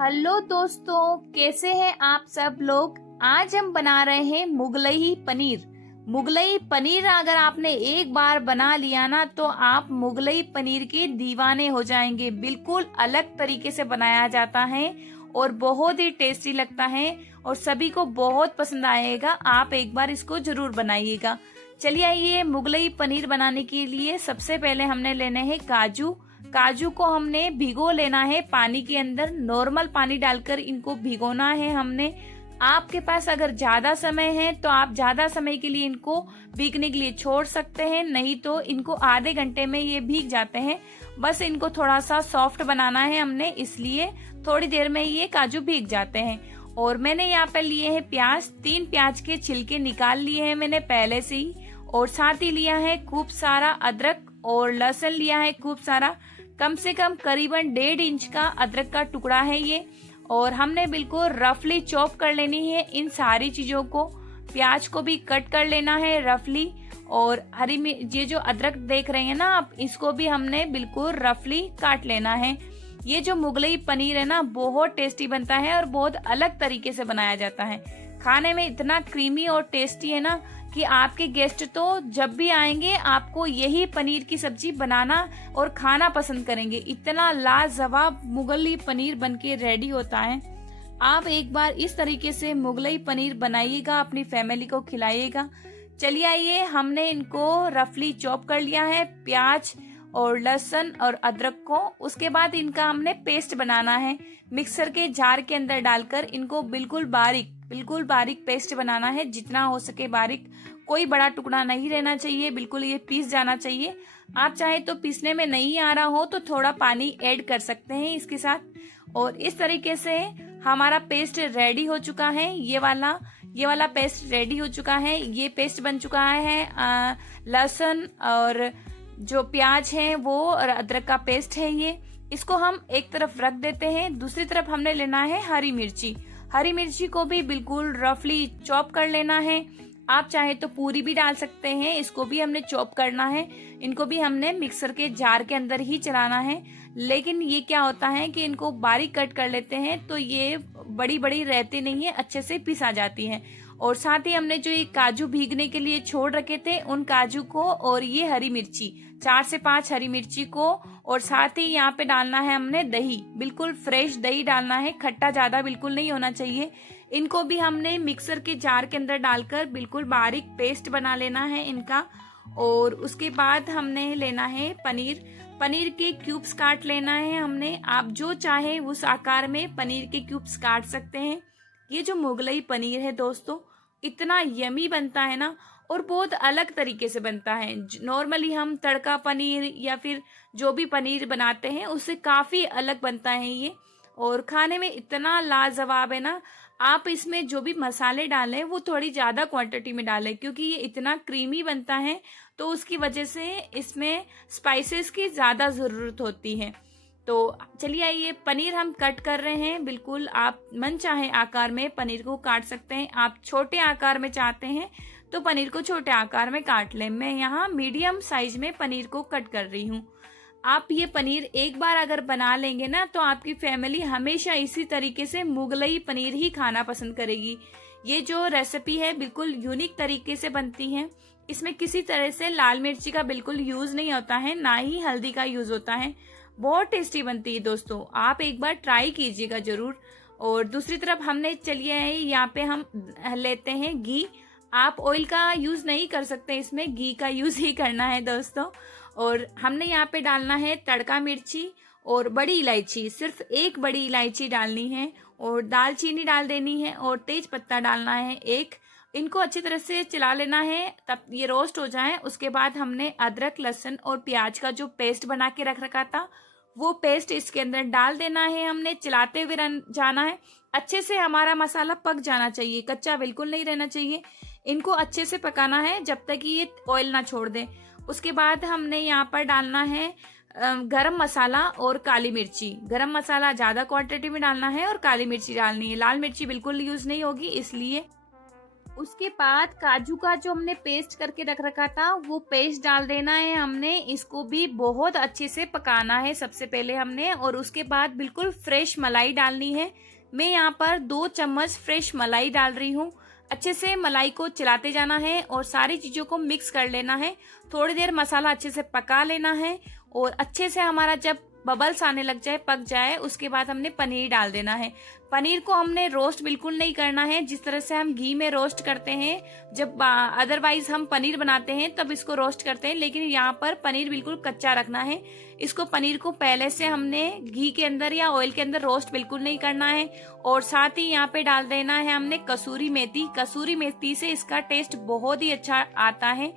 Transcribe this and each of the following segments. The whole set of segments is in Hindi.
हेलो दोस्तों, कैसे हैं आप सब लोग। आज हम बना रहे हैं मुगलई पनीर। मुगलई पनीर अगर आपने एक बार बना लिया ना तो आप मुगलई पनीर के दीवाने हो जाएंगे। बिल्कुल अलग तरीके से बनाया जाता है और बहुत ही टेस्टी लगता है और सभी को बहुत पसंद आएगा। आप एक बार इसको जरूर बनाइएगा। चलिए आइए, मुगलई पनीर बनाने के लिए सबसे पहले हमने लेने हैं काजू। काजू को हमने भिगो लेना है पानी के अंदर। नॉर्मल पानी डालकर इनको भिगोना है हमने। आपके पास अगर ज्यादा समय है तो आप ज्यादा समय के लिए इनको भीगने के लिए छोड़ सकते हैं, नहीं तो इनको आधे घंटे में ये भीग जाते हैं। बस इनको थोड़ा सा सॉफ्ट बनाना है हमने, इसलिए थोड़ी देर में ये काजू भीग जाते हैं। और मैंने यहाँ पे लिए हैं प्याज। 3 प्याज के छिलके निकाल लिए हैं मैंने पहले से ही। और साथ ही लिया है खूब सारा अदरक और लहसुन लिया है खूब सारा। कम से कम करीबन 1.5 इंच का अदरक का टुकड़ा है ये। और हमने बिल्कुल रफली चॉप कर लेनी है इन सारी चीजों को। प्याज को भी कट कर लेना है रफली। और हरी मिर्च, ये जो अदरक देख रहे हैं ना आप, इसको भी हमने बिल्कुल रफली काट लेना है। ये जो मुगलई पनीर है ना, बहुत टेस्टी बनता है और बहुत अलग तरीके से बनाया जाता है। खाने में इतना क्रीमी और टेस्टी है ना कि आपके गेस्ट तो जब भी आएंगे आपको यही पनीर की सब्जी बनाना और खाना पसंद करेंगे। इतना लाजवाब मुगलई पनीर बनके रेडी होता है। आप एक बार इस तरीके से मुगलई पनीर बनाइएगा, अपनी फैमिली को खिलाइएगा। चलिए आइए, हमने इनको रफली चॉप कर लिया है, प्याज और लहसुन और अदरक को। उसके बाद इनका हमने पेस्ट बनाना है। मिक्सर के जार के अंदर डालकर इनको बिल्कुल बारीक पेस्ट बनाना है, जितना हो सके बारीक। कोई बड़ा टुकड़ा नहीं रहना चाहिए, बिल्कुल ये पीस जाना चाहिए। आप चाहे तो पीसने में नहीं आ रहा हो तो थोड़ा पानी ऐड कर सकते हैं इसके साथ। और इस तरीके से हमारा पेस्ट रेडी हो चुका है। ये वाला पेस्ट रेडी हो चुका है। ये पेस्ट बन चुका है। लहसुन और जो प्याज है वो और अदरक का पेस्ट है ये। इसको हम एक तरफ रख देते हैं। दूसरी तरफ हमने लेना है हरी मिर्ची। हरी मिर्ची को भी बिल्कुल रफली चॉप कर लेना है। आप चाहे तो पूरी भी डाल सकते हैं, इसको भी हमने चॉप करना है। इनको भी हमने मिक्सर के जार के अंदर ही चलाना है। लेकिन ये क्या होता है कि इनको बारीक कट कर लेते हैं तो ये बड़ी बड़ी रहती नहीं है, अच्छे से पिसा जाती है। और साथ ही हमने जो ये काजू भीगने के लिए छोड़ रखे थे, उन काजू को और ये हरी मिर्ची, 4 से 5 हरी मिर्ची को, और साथ ही यहाँ पे डालना है हमने दही। बिल्कुल फ्रेश दही डालना है, खट्टा ज्यादा बिल्कुल नहीं होना चाहिए। इनको भी हमने मिक्सर के जार के अंदर डालकर बिल्कुल बारीक पेस्ट बना लेना है इनका। और उसके बाद हमने लेना है पनीर के क्यूब्स काट लेना है हमने। आप जो चाहे उस आकार में पनीर के क्यूब्स काट सकते हैं। ये जो मुगलई पनीर है दोस्तों, इतना यमी बनता है ना, और बहुत अलग तरीके से बनता है। नॉर्मली हम तड़का पनीर या फिर जो भी पनीर बनाते हैं उससे काफी अलग बनता है ये। और खाने में इतना लाजवाब है ना। आप इसमें जो भी मसाले डालें वो थोड़ी ज्यादा क्वांटिटी में डालें, क्योंकि ये इतना क्रीमी बनता है तो उसकी वजह से इसमें स्पाइसेस की ज्यादा जरूरत होती है। तो चलिए आइए, पनीर हम कट कर रहे हैं। बिल्कुल आप मन चाहे आकार में पनीर को काट सकते हैं। आप छोटे आकार में चाहते हैं तो पनीर को छोटे आकार में काट लें। मैं यहाँ मीडियम साइज में पनीर को कट कर रही हूँ। आप ये पनीर एक बार अगर बना लेंगे ना तो आपकी फैमिली हमेशा इसी तरीके से मुगलई पनीर ही खाना पसंद करेगी। ये जो रेसिपी है बिल्कुल यूनिक तरीके से बनती है। इसमें किसी तरह से लाल मिर्ची का बिल्कुल यूज नहीं होता है, ना ही हल्दी का यूज होता है। बहुत टेस्टी बनती है दोस्तों, आप एक बार ट्राई कीजिएगा जरूर। और दूसरी तरफ हमने, चलिए यहाँ पे हम लेते हैं घी। आप ऑयल का यूज नहीं कर सकते, इसमें घी का यूज ही करना है दोस्तों। और हमने यहाँ पे डालना है तड़का मिर्ची और बड़ी इलायची, सिर्फ 1 बड़ी इलायची डालनी है। और दालचीनी डाल देनी है और तेज पत्ता डालना है 1। इनको अच्छी तरह से चला लेना है तब ये रोस्ट हो जाए। उसके बाद हमने अदरक लहसुन और प्याज का जो पेस्ट बना के रख रखा था वो पेस्ट इसके अंदर डाल देना है। हमने चलाते हुए जाना है। अच्छे से हमारा मसाला पक जाना चाहिए, कच्चा बिल्कुल नहीं रहना चाहिए। इनको अच्छे से पकाना है जब तक कि ये ऑयल ना छोड़ दे। उसके बाद हमने यहाँ पर डालना है गरम मसाला और काली मिर्ची। गरम मसाला ज्यादा क्वांटिटी में डालना है और काली मिर्ची डालनी है। लाल मिर्ची बिल्कुल यूज नहीं होगी इसलिए। उसके बाद काजू का जो हमने पेस्ट करके रख रखा था वो पेस्ट डाल देना है हमने। इसको भी बहुत अच्छे से पकाना है सबसे पहले हमने, और उसके बाद बिल्कुल फ्रेश मलाई डालनी है। मैं यहाँ पर 2 चम्मच फ्रेश मलाई डाल रही हूँ। अच्छे से मलाई को चलाते जाना है और सारी चीजों को मिक्स कर लेना है। थोड़ी देर मसाला अच्छे से पका लेना है और अच्छे से हमारा जब बबल्स आने लग जाए, पक जाए, उसके बाद हमने पनीर डाल देना है। पनीर को हमने रोस्ट बिल्कुल नहीं करना है, जिस तरह से हम घी में रोस्ट करते हैं जब अदरवाइज हम पनीर बनाते हैं तब इसको रोस्ट करते हैं, लेकिन यहाँ पर पनीर बिल्कुल कच्चा रखना है। इसको पनीर को पहले से हमने घी के अंदर या ऑयल के अंदर रोस्ट बिल्कुल नहीं करना है। और साथ ही यहाँ पे डाल देना है हमने कसूरी मेथी। कसूरी मेथी से इसका टेस्ट बहुत ही अच्छा आता है।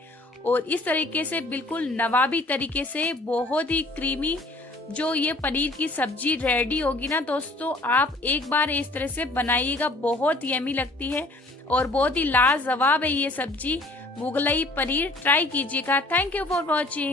और इस तरीके से बिल्कुल नवाबी तरीके से बहुत ही क्रीमी जो ये पनीर की सब्जी रेडी होगी ना दोस्तों, आप एक बार इस तरह से बनाइएगा, बहुत यमी लगती है और बहुत ही लाजवाब है ये सब्जी। मुगलई पनीर ट्राई कीजिएगा। Thank you for watching.